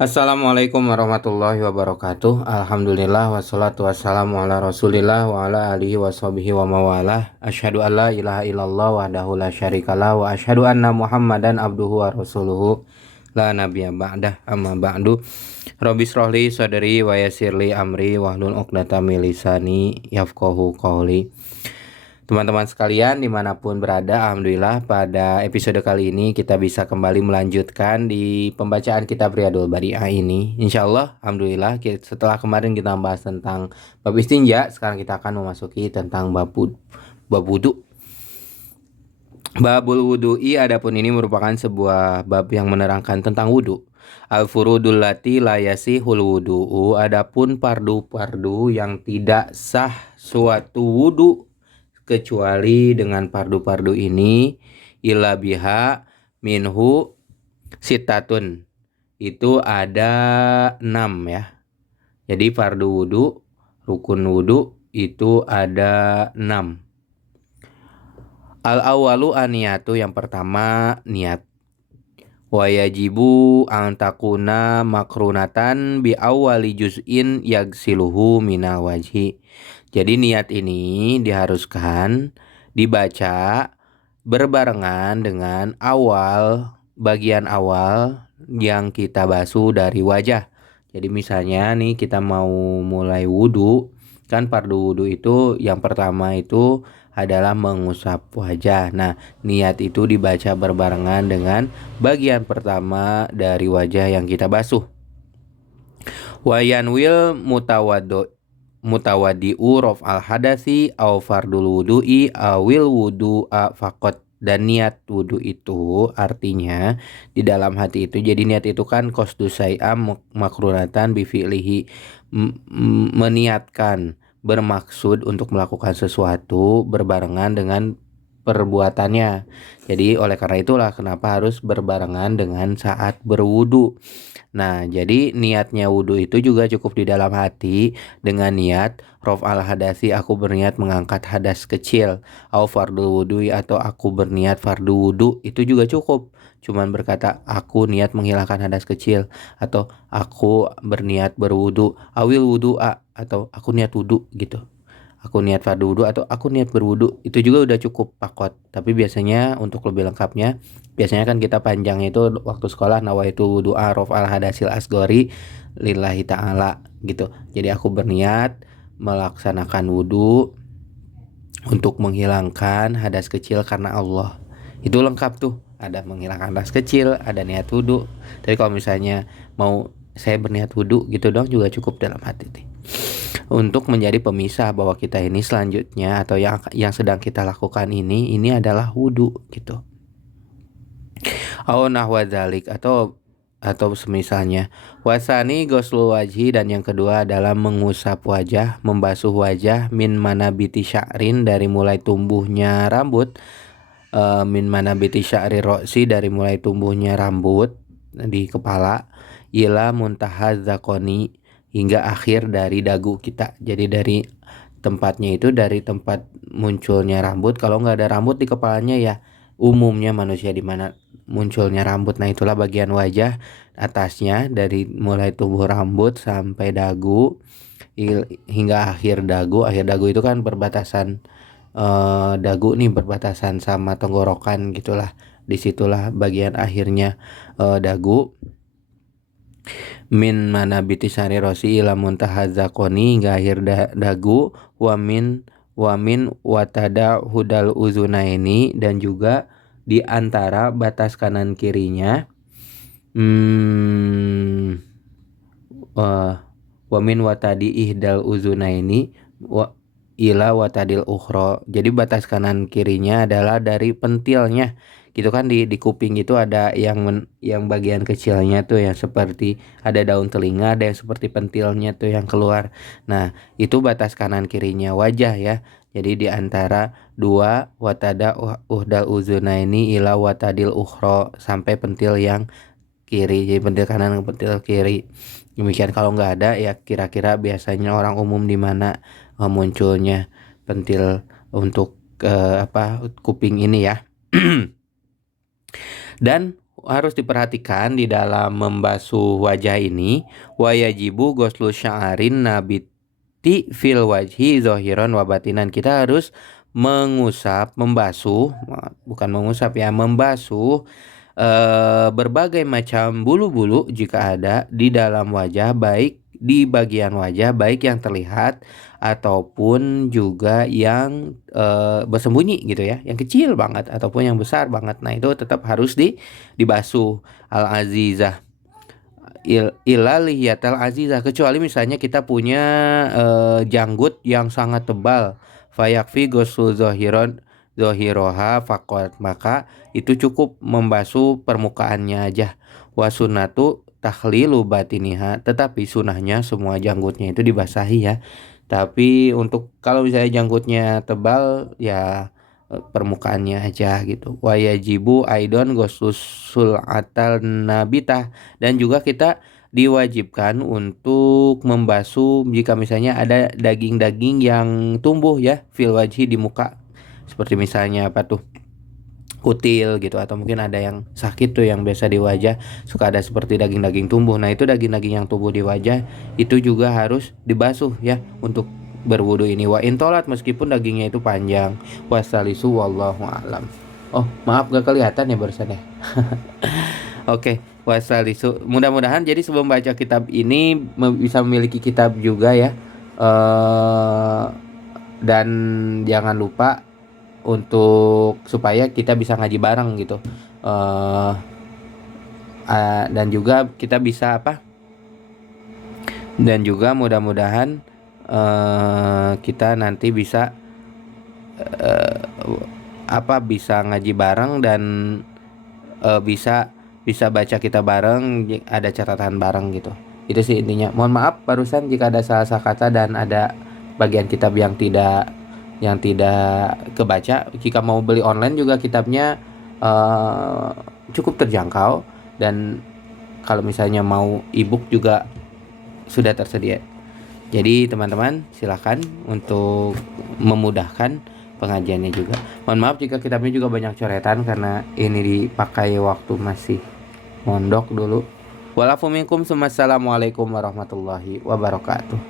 Assalamualaikum warahmatullahi wabarakatuh. Alhamdulillah wassalatu wassalamu ala Rasulillah wa ala alihi washabihi wa mawalah. Asyhadu an la ilaha illallah wahdahu la syarikalah wa asyhadu anna Muhammadan abduhu wa rasuluhu la nabiyya ba'dah amma ba'du. Rabbi shrahli sadri wa yassirli amri wahlul 'uqdatam min lisani yafqahu qawli. Teman-teman sekalian dimanapun berada, Alhamdulillah pada episode kali ini kita bisa kembali melanjutkan di pembacaan kitab Riyadul Bari'ah ini. Insya Allah, Alhamdulillah setelah kemarin kita bahas tentang bab istinja, sekarang kita akan memasuki tentang bab wudu. Babul wudu'i adapun ini merupakan sebuah bab yang menerangkan tentang wudu. Al-furudul lati la yasihul wudu'u, adapun pardu-pardu yang tidak sah suatu wudu kecuali dengan pardu-pardu ini, illa biha minhu sitatun, itu ada 6 ya. Jadi fardu wudu, rukun wudu itu ada 6. Al-awalu aniyatu, yang pertama niat. Wa yajibu an takuna makrunatan bi awali juz'in yagsiluhu minal wajhi. Jadi niat ini diharuskan dibaca berbarengan dengan bagian awal yang kita basuh dari wajah. Jadi misalnya nih kita mau mulai wudu, kan fardu wudu itu yang pertama itu adalah mengusap wajah. Nah, niat itu dibaca berbarengan dengan bagian pertama dari wajah yang kita basuh. Wa yanwil mutawadi'u raf'al hadasi au fardul wudu'i awil wudu'a faqat. Dan niat wudu itu artinya di dalam hati itu, jadi niat itu kan qasdu syai'am makrunatan bi fi'lihi, meniatkan, bermaksud untuk melakukan sesuatu berbarengan dengan perbuatannya. Jadi oleh karena itulah kenapa harus berbarengan dengan saat berwudu. Nah, jadi niatnya wudu itu juga cukup di dalam hati dengan niat raf'al hadasi, aku berniat mengangkat hadas kecil, au fardul wudu, atau aku berniat fardu wudu, itu juga cukup. Cuman berkata aku niat menghilangkan hadas kecil, atau aku berniat berwudu, awil wudu'a, atau aku niat wudu gitu. Aku niat fardu wudu atau aku niat berwudu, itu juga udah cukup pakot. Tapi biasanya untuk lebih lengkapnya, biasanya kan kita panjangnya itu waktu sekolah, nawaitu wudu'a raf'al hadasil asgori lillahi ta'ala gitu. Jadi aku berniat melaksanakan wudu untuk menghilangkan hadas kecil karena Allah. Itu lengkap tuh, ada menghilangkan hadas kecil, ada niat wudu. Tapi kalau misalnya mau saya berniat wudu gitu dong juga cukup dalam hati nih. Untuk menjadi pemisah bahwa kita ini selanjutnya atau yang sedang kita lakukan ini adalah wudu gitu. Au nahwa dzalik, atau semisalnya. Wasani ghuslu wajhi, dan yang kedua adalah mengusap wajah, membasuh wajah, min manabiti sya'rin, dari mulai tumbuhnya rambut, min manabiti sya'ri ro'si, dari mulai tumbuhnya rambut di kepala, ila muntaha zakoni, hingga akhir dari dagu kita. Jadi dari tempatnya itu dari tempat munculnya rambut. Kalau nggak ada rambut di kepalanya ya umumnya manusia di mana munculnya rambut. Nah, itulah bagian wajah atasnya dari mulai tumbuh rambut sampai dagu hingga akhir dagu. Akhir dagu itu kan perbatasan dagu nih, berbatasan sama tenggorokan gitulah. Disitulah bagian akhirnya dagu. Min manabiti sari rosi ila muntaha zakoni, hingga akhir dagu. Wamin watada hudal uzunaini, dan juga di antara batas kanan kirinya, wamin watadi ihdal uzunaini ila watadil ukhro. Jadi batas kanan kirinya adalah dari pentilnya gitu kan, di kuping itu ada yang bagian kecilnya tuh yang seperti ada daun telinga, ada yang seperti pentilnya tuh yang keluar. Nah, itu batas kanan kirinya wajah ya. Jadi di antara dua watada uhdal uzunaini ila watadil ukhro, sampai pentil yang kiri. Jadi pentil kanan ke pentil kiri. Demikian. Kalau nggak ada ya kira-kira biasanya orang umum di mana munculnya pentil untuk kuping ini ya. Dan harus diperhatikan di dalam membasuh wajah ini, wayajibu ghuslu sya'arin nabiti fil wajhi zahiran wa batinan. Kita harus mengusap, membasuh, bukan mengusap ya, membasuh berbagai macam bulu-bulu jika ada di dalam wajah, baik di bagian wajah, baik yang terlihat ataupun juga yang bersembunyi gitu ya, yang kecil banget ataupun yang besar banget. Nah, itu tetap harus dibasuh. Al-azizah ilalihiyatal azizah, kecuali misalnya kita punya janggut yang sangat tebal, fayakfi ghuslu zahiroha faqat, maka itu cukup membasuh permukaannya aja. Wasunatu tahlilu batiniha, tetapi sunahnya semua janggutnya itu dibasahi ya. Tapi untuk kalau misalnya janggutnya tebal ya permukaannya aja gitu. Wayajibu aidon ghusl atal nabitah, dan juga kita diwajibkan untuk membasuh jika misalnya ada daging-daging yang tumbuh ya fil wajhi, di muka, seperti misalnya apa tuh, kutil gitu, atau mungkin ada yang sakit tuh yang biasa di wajah suka ada seperti daging-daging tumbuh. Nah, itu daging-daging yang tumbuh di wajah itu juga harus dibasuh ya untuk berwudu ini. Wa intolat, meskipun dagingnya itu panjang. Wasalisu wallahu alam. Oh, maaf gak kelihatan ya barusan ya. Oke, wasalisu. Mudah-mudahan jadi sebelum baca kitab ini bisa memiliki kitab juga ya. Dan jangan lupa untuk supaya kita bisa ngaji bareng gitu. Dan juga kita bisa apa? Dan juga mudah-mudahan kita nanti bisa bisa ngaji bareng dan bisa baca kita bareng, ada catatan bareng gitu. Itu sih intinya. Mohon maaf barusan jika ada salah-salah kata dan ada bagian kitab yang tidak kebaca. Jika mau beli online juga kitabnya cukup terjangkau, dan kalau misalnya mau ebook juga sudah tersedia. Jadi teman-teman silakan untuk memudahkan pengajiannya juga. Mohon maaf jika kitabnya juga banyak coretan karena ini dipakai waktu masih mondok dulu. Walafuminkum, assalamualaikum warahmatullahi wabarakatuh.